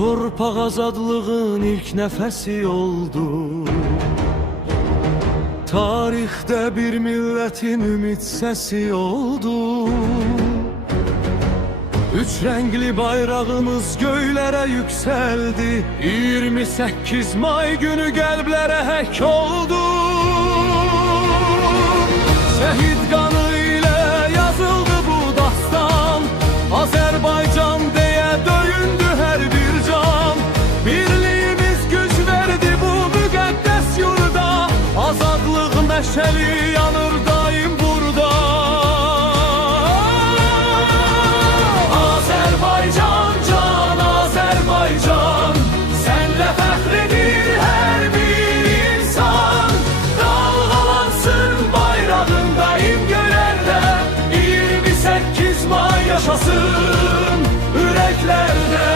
Torpaq azadlığın ilk nəfəsi oldu. Tarixdə bir millətin ümid səsi oldu. Üç rəngli bayrağımız göylərə yüksəldi. 28 may günü qəlblərə həkk oldu. Şəhid qanı ilə yazıldı bu dastan. Azərbaycan deyə döyündü hər bir can. Birliyimiz güc verdi bu müqəddəs yurda. Azadlıq məşəli yanır daim burada. Azərbaycan, can Azərbaycan, sənlə fəxr edir hər bir insan. Dalğalansın bayrağın daim göylərdə. 28 may yaşasın ürəklərdə.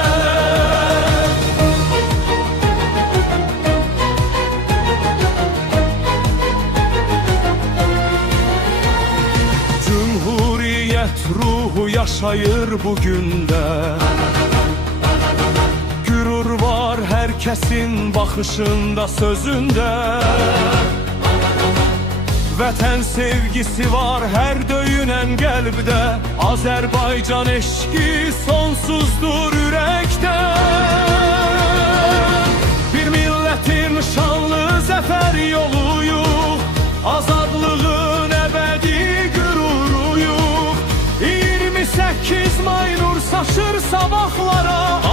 Ruhu yaşayır bugün de. Gürur var herkesin bakışında, sözünde. Vətən sevgisi var her döyünen qəlbdə. Azərbaycan eşqi sonsuzdur ürəkdə. Bir millətin şanlı zəfər yoluyuq. Azadlığın əbədi qüruruyuq. 28 may nur saçır sabahlara.